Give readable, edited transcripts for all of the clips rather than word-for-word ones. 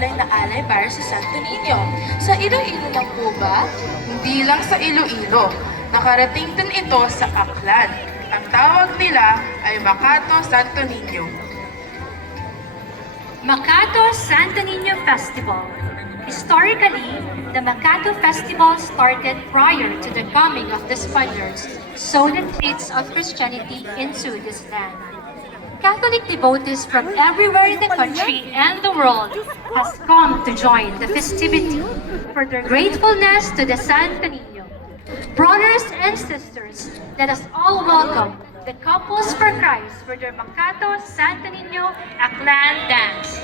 kulay na alay para sa Santo Niño. Sa Iloilo lang po ba? Hindi lang sa Iloilo. Nakarating din ito sa Aklan. Ang tawag nila ay Makato Santo Niño. Makato Santo Niño Festival. Historically, the Makato Festival started prior to the coming of the Spaniards, so the faith of Christianity into this land. Catholic devotees from everywhere in the country and the world has come to join the festivity for their gratefulness to the Santo Niño. Brothers and sisters, let us all welcome the Couples for Christ for their Makato Santo Niño Aklan dance.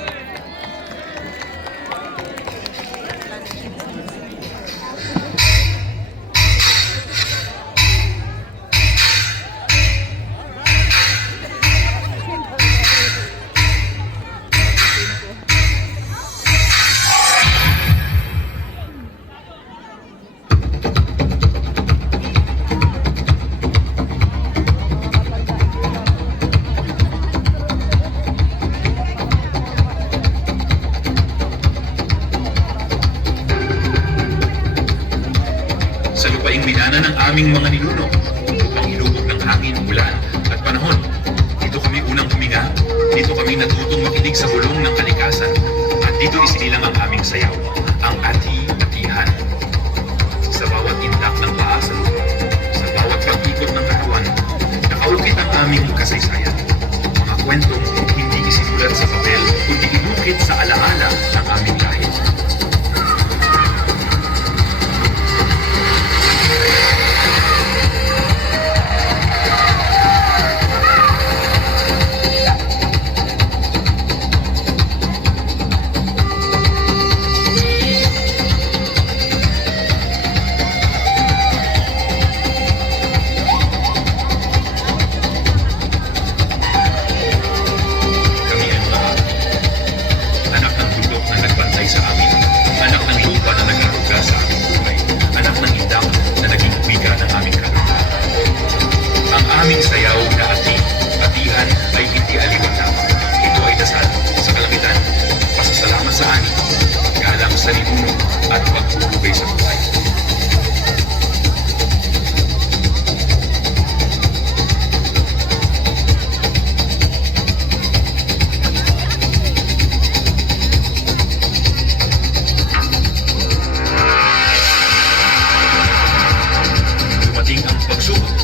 Sa lupaing minana ng aming mga ninuno, upang hilubog ng hangin, ulan at panahon. Dito kami unang huminga, dito kami natutong makinig sa bulong ng kalikasan, at dito isinilang ang aming sayaw, ang ati-atihan. Sa bawat indak ng paa sa lupa, sa bawat pag-ikot ng katawan, nakaukit ang aming kasaysayan. Mga kwentong hindi isinulat sa papel, kundi inukit sa alaala ng aming lahi. Kami ang mga anak ng bundok na nagbantay sa amin, anak ng lupa na nag-aruga sa aming buhay, anak ng indak na naging wika ng aming kaluluwa. Ang aming sayaw na ati-atihan ay hindi aliwan lamang. Ito ay dasal sa kalangitan, pasasalamat sa ani, paggalang sa ninuno at pagpupugay sa buhay. Dumating ang pagsubok.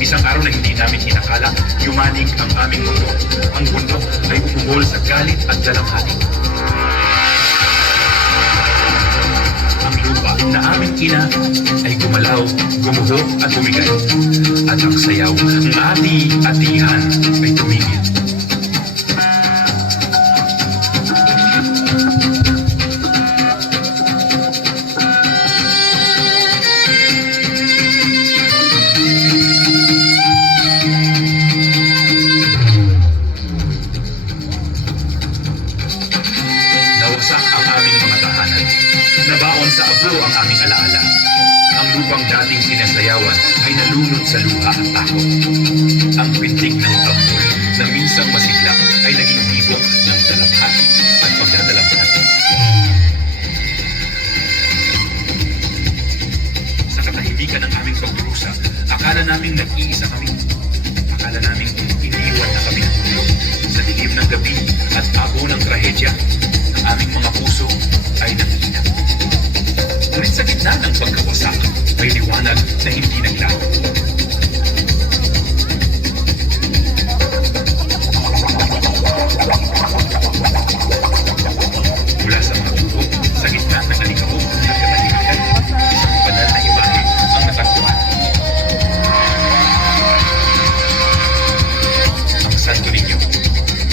Isang araw na hindi namin inakala, yumanig ang aming mundo. Ang bundok ay umungol sa galit at dalamhati. Ang lupa na aming ina ay gumalaw, gumuho at bumigay. At ang sayaw ng ati-atihan ay tumigil. Nawasak ang aming mga tahanan. Nabaon sa abo ang aming alaala. Ang lupang dating sinasayawan ay nalunod sa luha at takot. Ang pintig ng tambol na minsang masigla ay naging tibok ng dalamhati at pagdadalamhati. Sa katahimikan ng aming pagdurusa, akala naming nag-iisa kami. Akala naming iniwan na kami ng mundo. Sa dilim ng gabi at abo ng trahedya, ang aming mga puso ay nakina. Ngunit sa gitna ng pagkawasak, may liwanag na hindi naglaho. Mula sa mga dugo, sa gitna ng alikabok at katahimikan, isang banal na imahe ang natagpuan. Ang Santo Niño,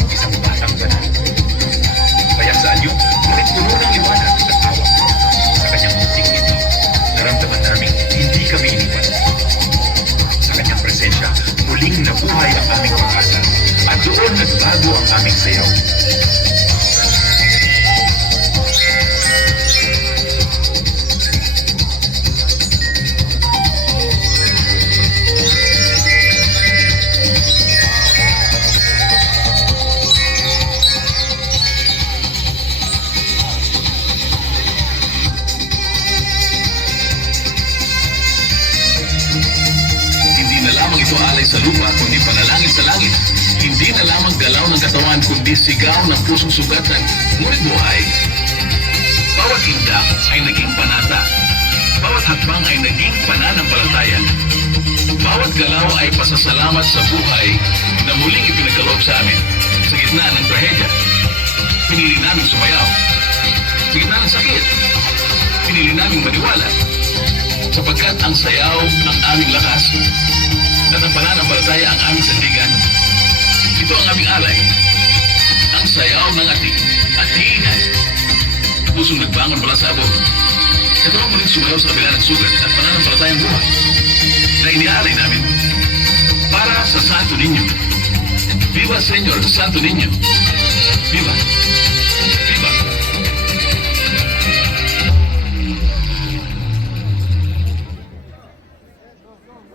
isang batang banal. Kaya sa anyo, ngunit puno ng liwanag at awa. Sa kanyang munting ngiti, naramdaman namin hindi kami iniwan. katawan kundi sigaw ng pusong sugatan, ngunit buhay. Bawat indak ay naging panata. Bawat hakbang ay naging pananampalataya. Bawat galaw ay pasasalamat sa buhay na muling ipinagkaloob sa amin. Sa gitna ng trahedya, pinili namin sumayaw. Sa gitna ng sakit, pinili namin maniwala. Sapagkat ang sayaw ang aming lakas at ang pananampalataya ang aming sandigan. Ito ang aming alay. Ang sayaw ng atingan. Pusong nagbangon mula sa abo. Ito ang muling sumayaw sa kabila ng sugat at pananampalatayang buhay na inialay namin para sa Santo Niño. Viva Señor Santo Niño! Viva! Viva!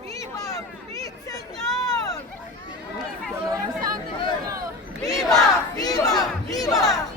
¡Viva Big Señor! ¡Viva! ¡Viva! ¡Viva!